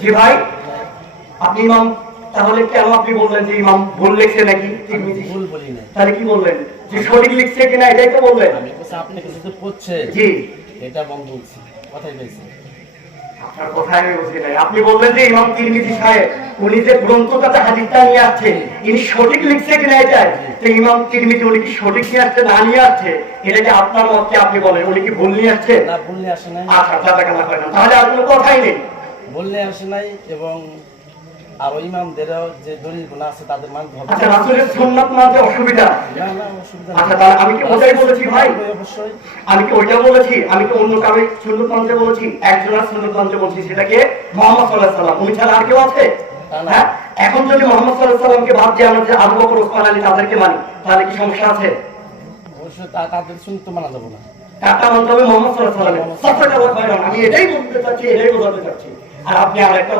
জি ভাই আপনি ইমাম তাহলে কেন আপনি বললেন যে ইমাম ভুল লিখছে নাকি? ভুল বলি না তাহলে কি বললেন? যে সঠিক লিখছে কিনা এটাই তো বললেন। আমি বলছি আপনাকে তো পড়ছে জি। এটা বন্ধ বলছি কথাই বলছি। আপনার কথাই আমি বুঝি নাই। আপনি বললেন যে ইমাম তিরমিজি সাহেব উনি যে গ্রন্থটাতে হাদিসটা নিয়ে আসছেন ইনি সঠিক লিখছে কিনা এটাই? তো ইমাম তিরমিজি উনি কি সঠিক নিয়ে আসছে না নিয়ে আসছে? এটা কি আপনার মতকে আপনি বলেন? উনি কি ভুল নিয়ে আসছে? না বললে আসে নাই। আচ্ছা খাইরান। তাহলে আর কোনো কথাই নেই। বললে আসে নাই এবং আরও ইমামদেরও যে আছে তাদের মানতে হবে। আচ্ছা রাসূলের সুন্নাত মানতে অসুবিধা? না না অসুবিধা আচ্ছা তাহলে আমি কি ওটাই বলেছি ভাই? অবশ্যই, আমি কি ওইটা বলেছি? আমি কি অন্য কাউকে সুন্নত মানতে বলেছি? একজনের সুন্নত মানতে বলছি সেটাকে মোহাম্মদ সাল্লাহ সাল্লাম উনি ছাড়া আর কেউ আছে? হ্যাঁ? এখন যদি মোহাম্মদ সাল্লাহ সাল্লামকে বাদ দিয়ে আমরা যে আবু বকর ওসমান আলী তাদেরকে মানি তাহলে কি সমস্যা আছে? অবশ্যই তা- তাদের শুনতে মানা যাব না। কাটা মানতে হবে মোহাম্মদ সাল্লামের সবটা কথা হয় আমি এটাই বলতে চাচ্ছি এটাই বোঝাতে চাচ্ছি। আর আপনি আর একটা